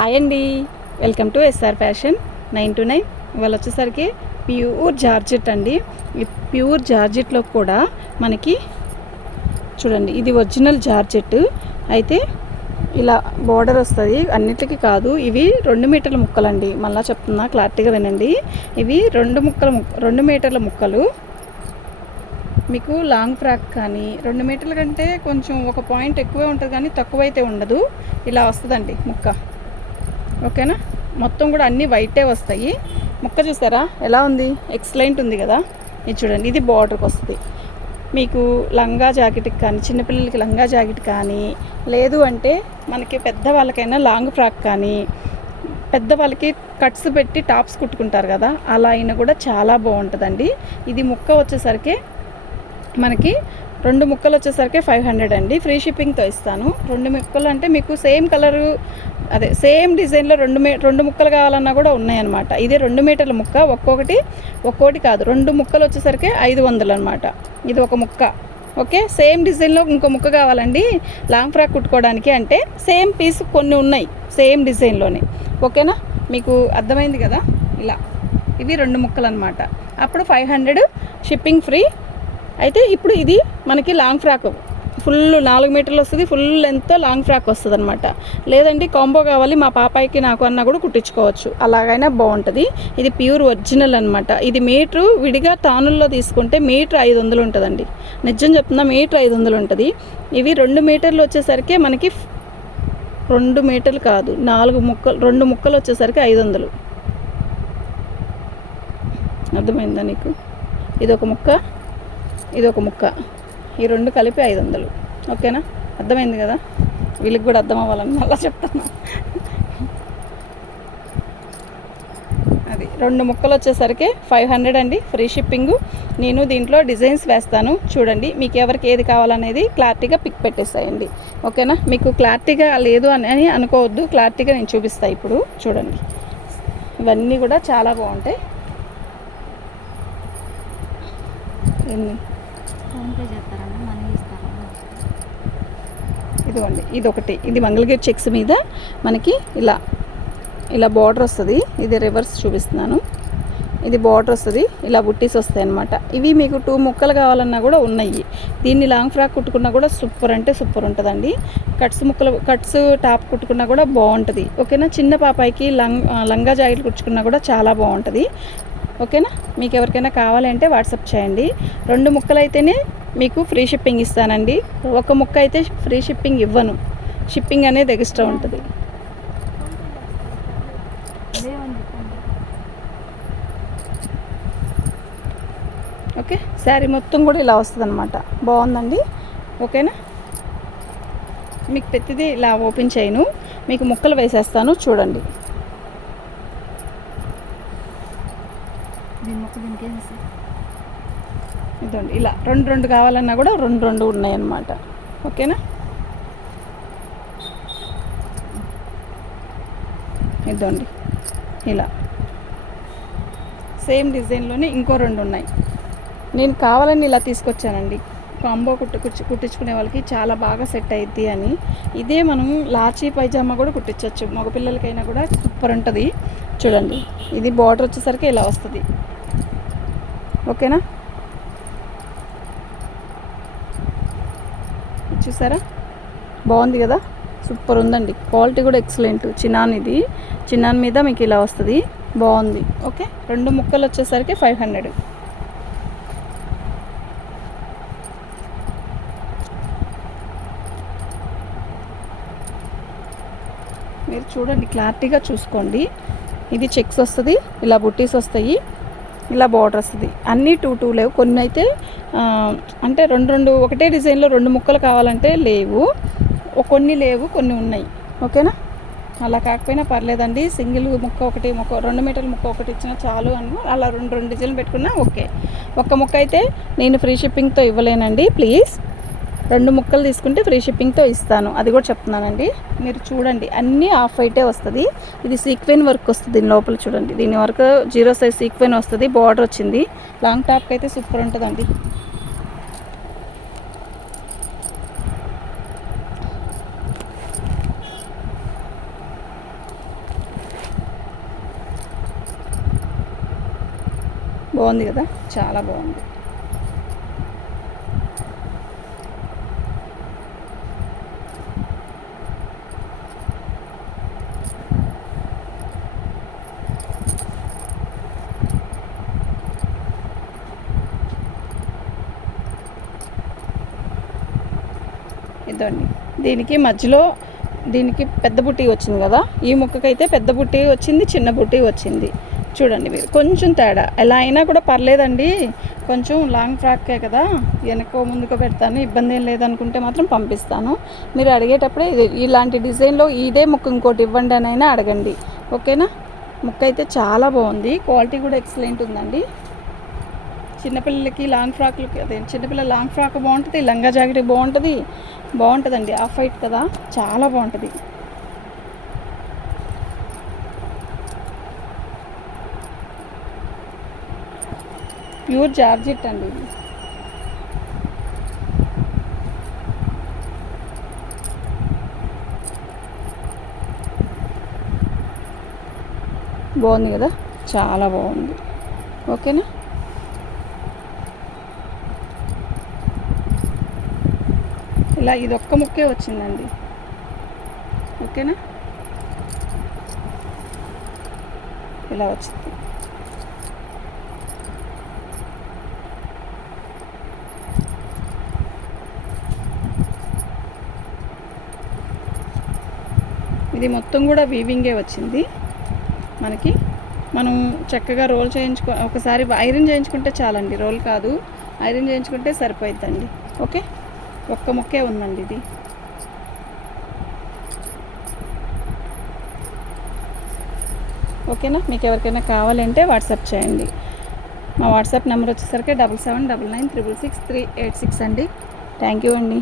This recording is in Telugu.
హాయ్ అండి, వెల్కమ్ టు ఎస్ఆర్ ఫ్యాషన్ 929. ఇవాళ వచ్చేసరికి ప్యూర్ జార్జెట్ అండి. ఈ ప్యూర్ జార్జెట్లో కూడా మనకి చూడండి, ఇది ఒరిజినల్ జార్జెట్ అయితే ఇలా బోర్డర్ వస్తుంది. అన్నిటికీ కాదు, ఇవి 2 మీటర్ల ముక్కలండి. మళ్ళీ చెప్తున్నా, క్లారిటీగా వినండి. ఇవి 2 మీటర్ల ముక్కలు. మీకు లాంగ్ ఫ్రాక్ కానీ 2 మీటర్ల కంటే కొంచెం ఒక పాయింట్ ఎక్కువే ఉంటుంది, కానీ తక్కువైతే ఉండదు. ఇలా వస్తుందండి ముక్క. ఓకేనా, మొత్తం కూడా అన్నీ వైటే వస్తాయి. ముక్క చూసారా ఎలా ఉంది, ఎక్సలెంట్ ఉంది కదా. ఇది చూడండి, ఇది బార్డర్కి వస్తుంది. మీకు లంగా జాకెట్కి కానీ, చిన్నపిల్లలకి లంగా జాకెట్ కానీ, లేదు అంటే మనకి పెద్దవాళ్ళకైనా లాంగ్ ఫ్రాక్ కానీ, పెద్దవాళ్ళకి కట్స్ పెట్టి టాప్స్ కుట్టుకుంటారు కదా, అలా అయినా కూడా చాలా బాగుంటుందండి. ఇది ముక్క వచ్చేసరికి మనకి 2 ముక్కలు వచ్చేసరికి 500 అండి. ఫ్రీ షిప్పింగ్తో ఇస్తాను. 2 ముక్కలు అంటే మీకు సేమ్ కలరు, అదే సేమ్ డిజైన్లో 2 ముక్కలు కావాలన్నా కూడా ఉన్నాయన్నమాట. ఇదే 2 మీటర్ల ముక్క. ఒక్కోటి కాదు, 2 ముక్కలు వచ్చేసరికి 500 అనమాట. ఇది ఒక ముక్క. ఓకే, సేమ్ డిజైన్లో ఇంకో ముక్క కావాలండి లాంగ్ ఫ్రాక్ కుట్టుకోవడానికి అంటే సేమ్ పీస్ కొన్ని ఉన్నాయి సేమ్ డిజైన్లోనే. ఓకేనా, మీకు అర్థమైంది కదా. ఇలా ఇవి 2 ముక్కలు అనమాట. అప్పుడు 500 షిప్పింగ్ ఫ్రీ. అయితే ఇప్పుడు ఇది మనకి లాంగ్ ఫ్రాక్ ఫుల్ 4 మీటర్లు వస్తుంది. ఫుల్ లెంత్ లాంగ్ ఫ్రాక్ వస్తుంది అనమాట. లేదండి కాంబో కావాలి మా పాపాయికి నాకు అన్నా కూడా కుట్టించుకోవచ్చు, అలాగైనా బాగుంటుంది. ఇది ప్యూర్ ఒరిజినల్ అనమాట. ఇది మీటరు విడిగా తానుల్లో తీసుకుంటే మీటర్ 500 ఉంటుందండి. నిజం చెప్తున్నా, మీటర్ 500 ఉంటుంది. ఇవి 2 మీటర్లు వచ్చేసరికి మనకి 2 మీటర్లు కాదు, 2 ముక్కలు వచ్చేసరికి 500. అర్థమైందా నీకు? ఇదొక ముక్క, ఇదొక ముక్క, ఈ 2 కలిపి 500. ఓకేనా, అర్థమైంది కదా. వీళ్ళకి కూడా అర్థం అవ్వాలని మళ్ళీ చెప్తాను. అది 2 ముక్కలు వచ్చేసరికి 500 అండి, ఫ్రీ షిప్పింగు. నేను దీంట్లో డిజైన్స్ వేస్తాను చూడండి. మీకు ఎవరికి ఏది కావాలనేది క్లారిటీగా పిక్ పెట్టేస్తాయండి. ఓకేనా, మీకు క్లారిటీగా లేదు అని అనుకోవద్దు, క్లారిటీగా నేను చూపిస్తాను. ఇప్పుడు చూడండి, ఇవన్నీ కూడా చాలా బాగుంటాయి. ఇదిగోండి, ఇదొకటి. ఇది మంగళగిరి చెక్స్ మీద మనకి ఇలా బార్డర్ వస్తుంది. ఇది రివర్స్ చూపిస్తున్నాను. ఇది బార్డర్ వస్తుంది, ఇలా బుట్టీస్ వస్తాయి అన్నమాట. ఇవి మీకు 2 ముక్కలు కావాలన్నా కూడా ఉన్నాయి. దీన్ని లాంగ్ ఫ్రాక్ కుట్టుకున్నా కూడా సూపర్ అంటే సూపర్ ఉంటుందండి. కట్స్ టాప్ కుట్టుకున్నా కూడా బాగుంటుంది. ఓకేనా, చిన్న పాపాయికి లంగా జాకెట్ కుట్టుకున్నా కూడా చాలా బాగుంటుంది. ఓకేనా, మీకు ఎవరికైనా కావాలంటే వాట్సాప్ చేయండి. 2 ముక్కలు అయితేనే మీకు ఫ్రీ షిప్పింగ్ ఇస్తానండి. 1 ముక్క అయితే ఫ్రీ షిప్పింగ్ ఇవ్వను. షిప్పింగ్ అనేది ఎక్స్ట్రా ఉంటుంది. ఓకే, శారీ మొత్తం కూడా ఇలా వస్తుంది అనమాట. బాగుందండి. ఓకేనా, మీకు ప్రతిదీ ఇలా ఓపెన్ చేయను, మీకు ముక్కలు వేసేస్తాను చూడండి. ఇదండి, ఇలా 2 కావాలన్నా కూడా 2 ఉన్నాయన్నమాట. ఓకేనా, ఇదండి ఇలా సేమ్ డిజైన్లోనే ఇంకో 2 ఉన్నాయి. నేను కావాలని ఇలా తీసుకొచ్చానండి. కాంబో కుట్టించుకునే వాళ్ళకి చాలా బాగా సెట్ అయ్యిద్ది అని. ఇదే మనం లాచీ పైజామా కూడా కుట్టించవచ్చు, మగపిల్లలకైనా కూడా సూపర్ ఉంటుంది. చూడండి, ఇది బార్డర్ వచ్చేసరికి ఇలా వస్తుంది. ఓకేనా, చూసారా బాగుంది కదా, సూపర్ ఉందండి. క్వాలిటీ కూడా ఎక్సలెంట్. ఇది చిన్నాన్ మీద మీకు ఇలా వస్తుంది, బాగుంది. ఓకే, 2 ముక్కలు వచ్చేసరికి 500. మీరు చూడండి, క్లారిటీగా చూసుకోండి. ఇది చెక్స్ వస్తుంది, ఇలా బుట్టీస్ వస్తాయి, ఇలా బార్డర్ వస్తుంది. అన్నీ 2 లేవు, కొన్ని అయితే అంటే 2 ఒకటే డిజైన్లో 2 ముక్కలు కావాలంటే లేవు, కొన్ని లేవు, కొన్ని ఉన్నాయి. ఓకేనా, అలా కాకపోయినా పర్లేదండి. సింగిల్ ముక్క 2 మీటర్ల ముక్క ఒకటి ఇచ్చినా చాలు అని, అలా 2 డిజైన్లు పెట్టుకున్నా ఓకే. 1 ముక్క అయితే నేను ఫ్రీ షిప్పింగ్తో ఇవ్వలేనండి. ప్లీజ్ 2 ముక్కలు తీసుకుంటే ఫ్రీ షిప్పింగ్తో ఇస్తాను, అది కూడా చెప్తున్నానండి. మీరు చూడండి, అన్నీ ఆఫ్ వైటే వస్తుంది. ఇది సీక్వెన్ వర్క్ వస్తుంది దీని లోపల. చూడండి, దీని వరకు 0 సైజ్ సీక్వెన్ వస్తుంది, బార్డర్ వచ్చింది. లాంగ్ టాప్కి అయితే సూపర్ ఉంటుందండి. బాగుంది కదా, చాలా బాగుంది. ఇదండి, దీనికి మధ్యలో దీనికి పెద్ద బుట్టి వచ్చింది కదా, ఈ ముక్కకైతే పెద్ద బుట్టి వచ్చింది, చిన్న బుట్టి వచ్చింది. చూడండి మీరు, కొంచెం తేడా. ఎలా అయినా కూడా పర్లేదండి, కొంచెం లాంగ్ ఫ్రాక్కే కదా, వెనకో ముందుకో పెడతాను, ఇబ్బంది ఏం లేదనుకుంటే మాత్రం పంపిస్తాను. మీరు అడిగేటప్పుడే ఇలాంటి డిజైన్లో ఇదే ముక్క ఇంకోటి ఇవ్వండి అని అయినా అడగండి, ఓకేనా. ముక్క అయితే చాలా బాగుంది, క్వాలిటీ కూడా ఎక్సలెంట్ ఉందండి. చిన్నపిల్లలకి లాంగ్ ఫ్రాక్లకి, అదే చిన్నపిల్లల లాంగ్ ఫ్రాక్ బాగుంటుంది, లంగా జాకెట్ బాగుంటుందండి. ఆఫ్ వైట్ కదా, చాలా బాగుంటుంది. ప్యూర్ జార్జెట్ అండి ఇది. బాగుంది కదా, చాలా బాగుంది, ఓకేనా. ఇలా ఇది ఒక్క ముక్కే వచ్చిందండి, ఓకేనా. ఇలా వచ్చింది. ఇది మొత్తం కూడా వీవింగే వచ్చింది మనకి. మనం చక్కగా రోల్ ఒకసారి ఐరన్ చేయించుకుంటే చాలండి, రోల్ కాదు, ఐరన్ చేయించుకుంటే సరిపోయిద్దండి. ఓకే, ఒక్క ముక్కే ఉందండి ఇది. ఓకేనా. మీకు ఎవరికైనా కావాలంటే వాట్సాప్ చేయండి. మా వాట్సాప్ నెంబర్ వచ్చేసరికి 7799666386 అండి. థ్యాంక్ యూ అండి.